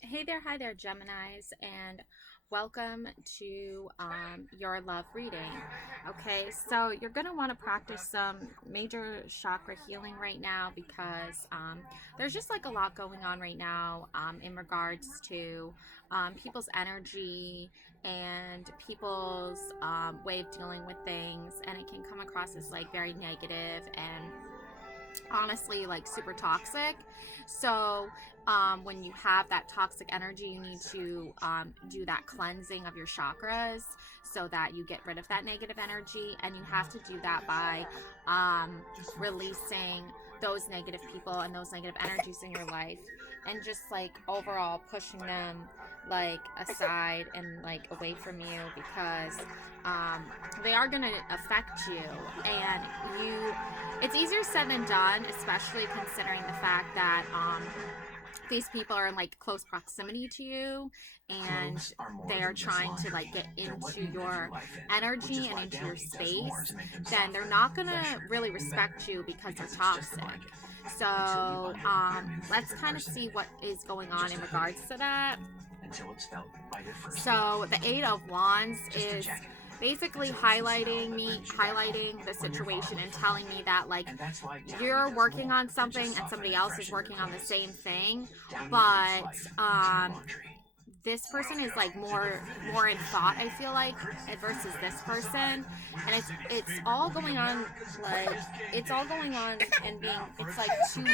Hey there, hi there, Geminis, and welcome to your love reading. Okay, so you're going to want to practice some major chakra healing right now because there's just like a lot going on right now in regards to people's energy and people's way of dealing with things, and it can come across as like very negative and honestly like super toxic. So when you have that toxic energy, you need to do that cleansing of your chakras so that you get rid of that negative energy, and you have to do that by releasing those negative people and those negative energies in your life, and just like overall pushing them like aside and like away from you, because um, they are going to affect you. And you it's easier said than done, especially considering the fact that these people are in like close proximity to you, and they are trying to like get into your energy and into your space. Then they're not gonna really respect you because they're toxic. So let's kind of see what is going on in regards to that. So the Eight of Wands is basically highlighting the situation and telling me that like you're working on something and somebody else is working on the same thing, but this person is like more in thought, I feel like, versus this person. And it's all going on, like it's all going on and being, it's like too much.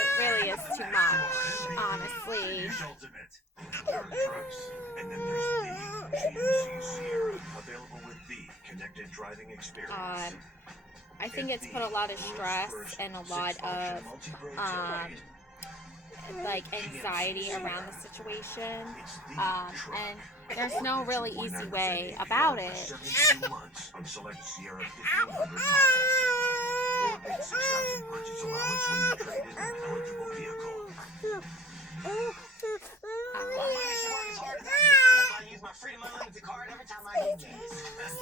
It really is too much, honestly. um I think it's put a lot of stress and a lot of um like anxiety around the situation, and there's no really easy way about it.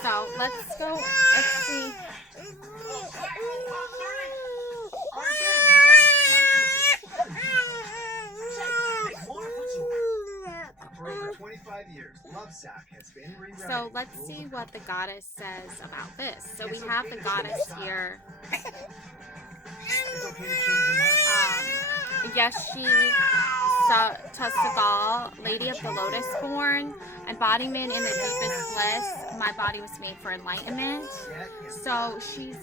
So let's go. Let's see. For over 25 years, Love Sack has been rewriting. So let's see what the goddess says about this. So we have the goddess here. Yashi Tasagal, Lady of the Lotus Born, embodiment in the deepest bliss. My body was made for enlightenment. So she's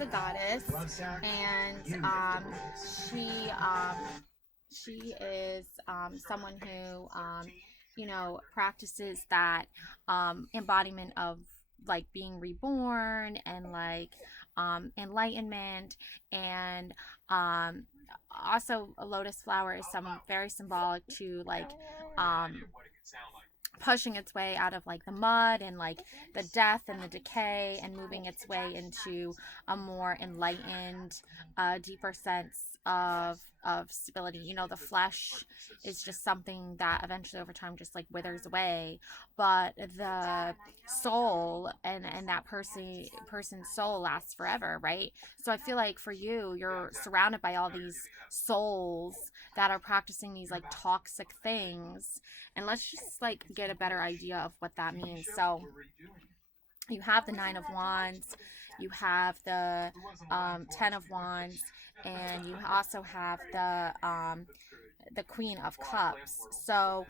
a goddess, and she is someone who practices that embodiment of like being reborn and like enlightenment, and also a lotus flower is some very symbolic to like pushing its way out of like the mud and like the death and the decay, and moving its way into a more enlightened, deeper sense of stability. The flesh is just something that eventually over time just like withers away, but the soul and that person's soul lasts forever, right? So I feel like for you, you're surrounded by all these souls that are practicing these like toxic things, and let's just like get a better idea of what that means. So you have the Nine of Wands, you have the Ten of Wands, and you also have the Queen of Cups. So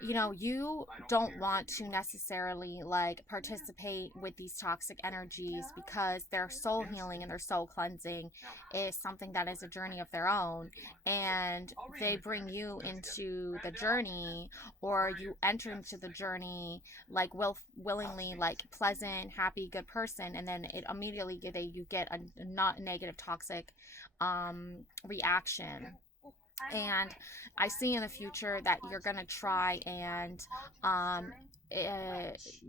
you don't want to necessarily like participate with these toxic energies, because their soul healing and their soul cleansing is something that is a journey of their own, and they bring you into the journey, or you enter into the journey like willingly, like pleasant, happy, good person, and then it immediately you get a not negative toxic reaction. And I see in the future that you're going to try and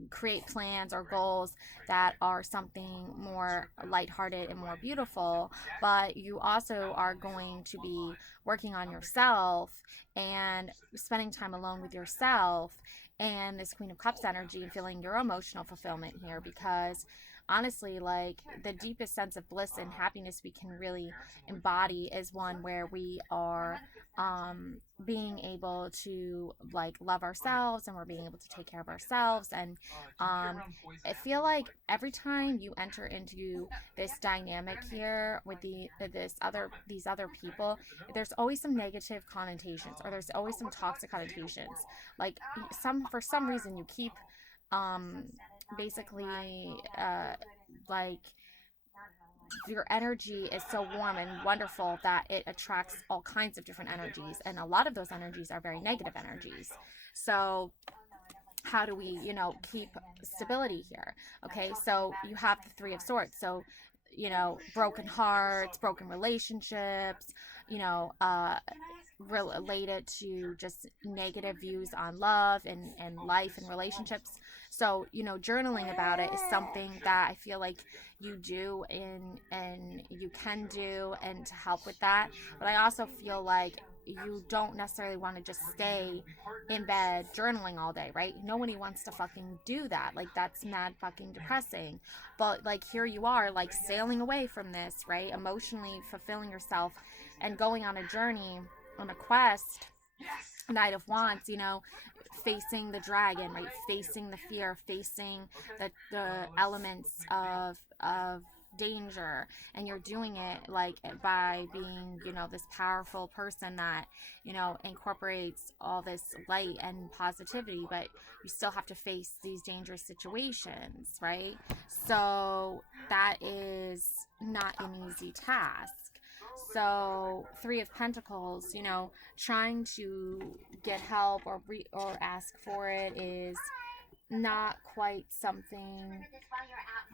create plans or goals that are something more lighthearted and more beautiful, but you also are going to be working on yourself and spending time alone with yourself and this Queen of Cups energy, and feeling your emotional fulfillment here, because honestly, like the deepest sense of bliss and happiness we can really embody is one where we are being able to like love ourselves, and we're being able to take care of ourselves. And I feel like every time you enter into this dynamic here with these other people, there's always some negative connotations, or there's always some toxic connotations. Like for some reason you keep um basically like your energy is so warm and wonderful that it attracts all kinds of different energies, and a lot of those energies are very negative energies. So how do we, keep stability here? Okay, so you have the Three of Swords. So, broken hearts, broken relationships, you know, uh, related to just negative views on love and life and relationships. So, journaling about it is something that I feel like you do and you can do, and to help with that. But I also feel like you don't necessarily want to just stay in bed journaling all day, right? Nobody wants to fucking do that. Like, that's mad fucking depressing. But like, here you are, like, sailing away from this, right? Emotionally fulfilling yourself and going on a journey, on a quest. Knight of Wands, facing the dragon, right? Facing the fear, facing the elements of danger. And you're doing it like by being, this powerful person that, incorporates all this light and positivity, but you still have to face these dangerous situations, right? So that is not an easy task. So, Three of Pentacles, trying to get help or ask for it is not quite something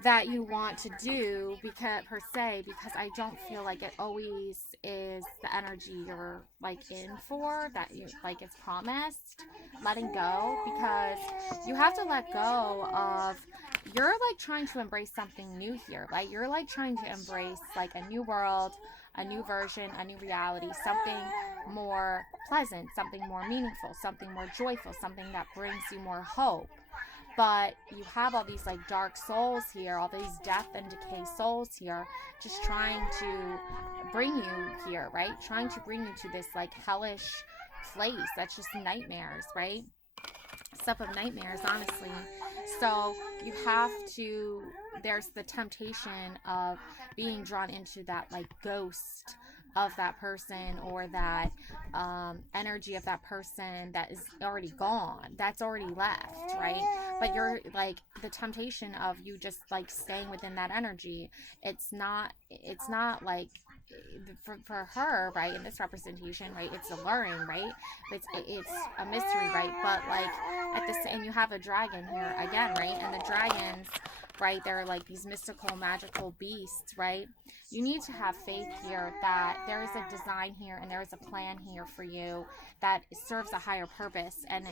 that you want to do, because per se, because I don't feel like it always is the energy you're like in for, that you like it's promised. Letting go, because you have to let go of, you're like trying to embrace something new here. Like, you're like trying to embrace like a new world, a new version, a new reality, something more pleasant, something more meaningful, something more joyful, something that brings you more hope. But you have all these like dark souls here, all these death and decay souls here, just trying to bring you here, right? Trying to bring you to this like hellish place that's just nightmares, right? Stuff of nightmares, honestly. So you have to, there's the temptation of being drawn into that like ghost of that person, or that energy of that person that is already gone, that's already left, right? But you're like, the temptation of you just like staying within that energy, it's not like for her, right, in this representation, right, it's alluring, right? It's a mystery, right? But like at this, and you have a dragon here again, right? And the dragons, right, they're like these mystical magical beasts, right? You need to have faith here that there is a design here and there is a plan here for you that serves a higher purpose and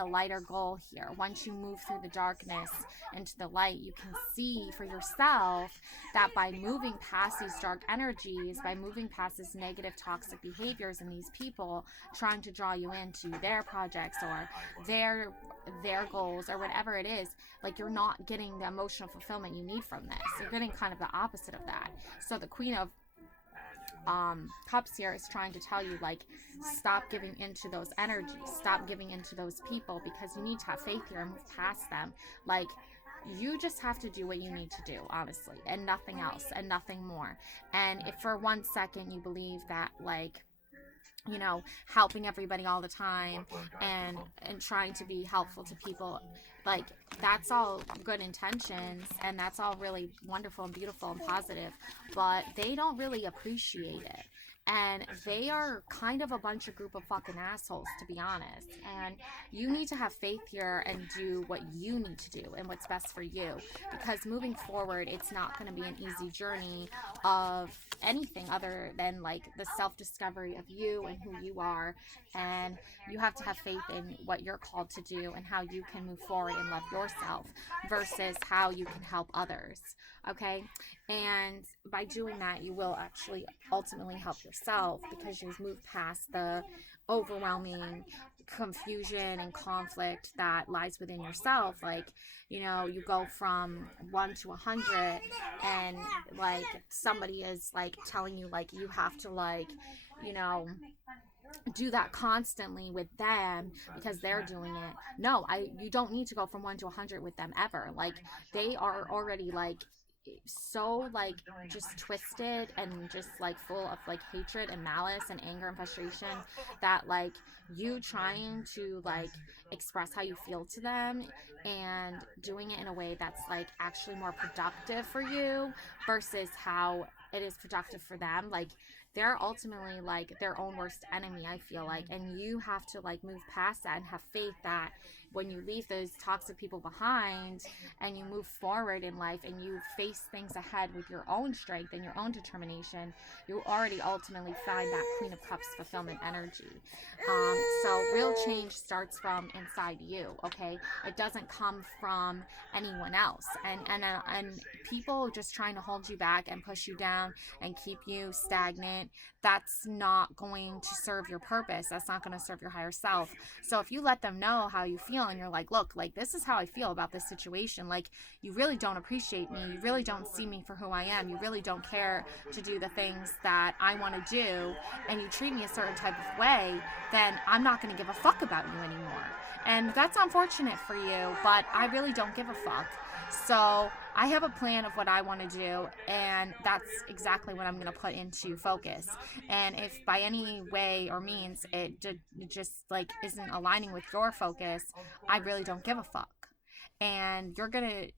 a lighter goal here. Once you move through the darkness into the light, you can see for yourself that by moving past these dark energies, by moving past this negative toxic behaviors and these people trying to draw you into their projects or their goals or whatever it is, like, you're not getting the emotional fulfillment you need from this. You're getting kind of the opposite of that. So the Queen of Cups here is trying to tell you, like, stop giving into those energies, stop giving into those people, because you need to have faith here and move past them. Like, you just have to do what you need to do, honestly, and nothing else and nothing more. And if for 1 second you believe that, like, helping everybody all the time and trying to be helpful to people, like, that's all good intentions and that's all really wonderful and beautiful and positive, but they don't really appreciate it. And they are kind of a bunch of group of fucking assholes, to be honest. And you need to have faith here and do what you need to do and what's best for you. Because moving forward, it's not going to be an easy journey of anything other than like the self-discovery of you and who you are. And you have to have faith in what you're called to do and how you can move forward and love yourself versus how you can help others. Okay? And by doing that, you will actually ultimately help yourself, because you've moved past the overwhelming confusion and conflict that lies within yourself. Like, you go from 1 to 100, and like somebody is like telling you like you have to like, you know, do that constantly with them because they're doing it. No, you don't need to go from 1 to 100 with them ever. Like, they are already like so like just twisted and just like full of like hatred and malice and anger and frustration, that like you trying to like express how you feel to them and doing it in a way that's like actually more productive for you versus how it is productive for them, like they're ultimately like their own worst enemy, I feel like. And you have to like move past that and have faith that when you leave those toxic people behind and you move forward in life and you face things ahead with your own strength and your own determination, you already ultimately find that Queen of Cups fulfillment energy. So real change starts from inside you, okay? It doesn't come from anyone else. And people just trying to hold you back and push you down and keep you stagnant, that's not going to serve your purpose. That's not going to serve your higher self. So if you let them know how you feel and you're like, look, like this is how I feel about this situation, like you really don't appreciate me, you really don't see me for who I am, you really don't care to do the things that I want to do, and you treat me a certain type of way, then I'm not going to give a fuck about you anymore. And that's unfortunate for you, but I really don't give a fuck. So I have a plan of what I want to do, and that's exactly what I'm going to put into focus. And if by any way or means it just like isn't aligning with your focus, I really don't give a fuck. And you're going to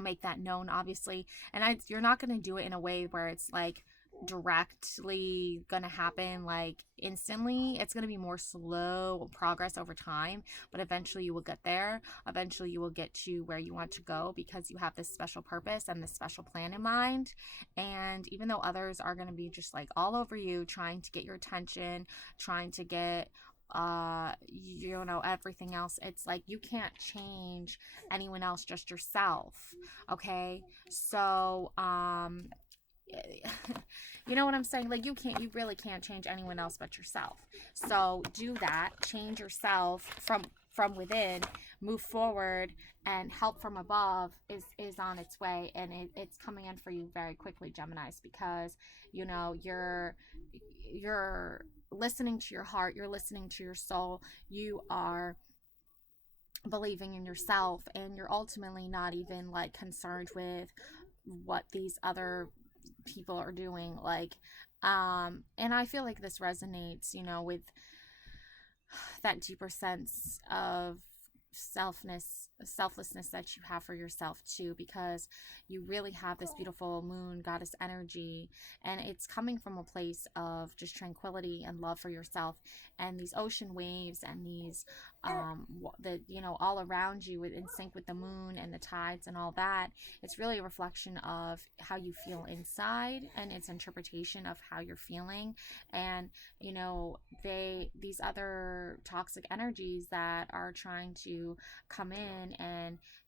make that known, obviously. And you're not going to do it in a way where it's like directly gonna happen like instantly. It's gonna be more slow progress over time, but eventually you will get there. Eventually you will get to where you want to go because you have this special purpose and this special plan in mind. And even though others are gonna be just like all over you, trying to get your attention, trying to get everything else, it's like you can't change anyone else, just yourself. Okay, so you know what I'm saying? Like you really can't change anyone else but yourself. So do that, change yourself from within, move forward, and help from above is on its way, and it's coming in for you very quickly, Geminis, because you're listening to your heart, you're listening to your soul, you are believing in yourself, and you're ultimately not even like concerned with what these other people are doing, like and I feel like this resonates with that deeper sense of selflessness that you have for yourself too, because you really have this beautiful moon goddess energy, and it's coming from a place of just tranquility and love for yourself. And these ocean waves and these all around you in sync with the moon and the tides and all that, it's really a reflection of how you feel inside and its interpretation of how you're feeling. And these other toxic energies that are trying to come in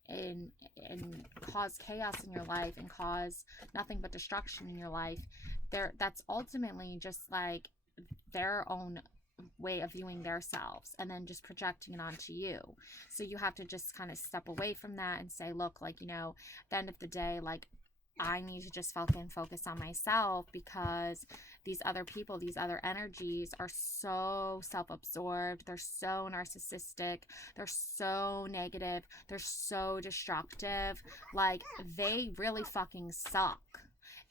and cause chaos in your life and cause nothing but destruction in your life, that's ultimately just like their own way of viewing themselves and then just projecting it onto you. So you have to just kind of step away from that and say, look, like at the end of the day, like I need to just focus on myself, because these other people, these other energies are so self-absorbed, they're so narcissistic, they're so negative, they're so destructive, like they really fucking suck,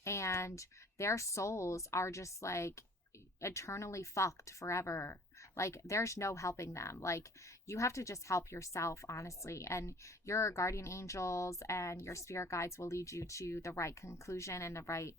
and their souls are just like eternally fucked forever. Like there's no helping them. Like you have to just help yourself, honestly, and your guardian angels and your spirit guides will lead you to the right conclusion and the right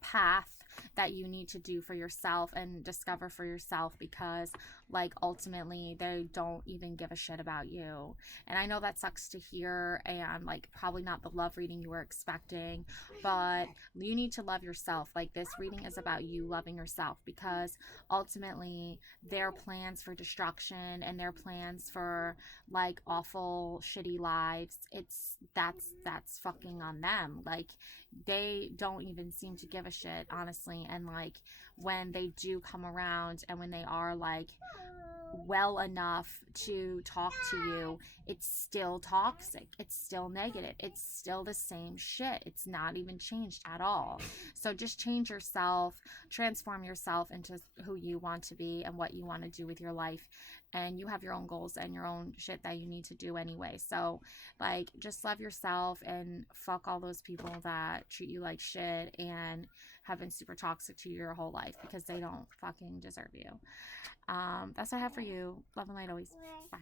path that you need to do for yourself and discover for yourself, because like ultimately they don't even give a shit about you. And I know that sucks to hear, and like probably not the love reading you were expecting, but you need to love yourself. Like this reading is about you loving yourself, because ultimately their plans for destruction and their plans for like awful shitty lives, that's fucking on them. Like they don't even seem to give a shit, honestly. And like when they do come around and when they are like well enough to talk to you, it's still toxic, it's still negative, it's still the same shit, it's not even changed at all. So just change yourself, transform yourself into who you want to be and what you want to do with your life. And you have your own goals and your own shit that you need to do anyway. So like just love yourself and fuck all those people that treat you like shit and have been super toxic to you your whole life, because they don't fucking deserve you. That's what I have for you. Love and light always. Bye.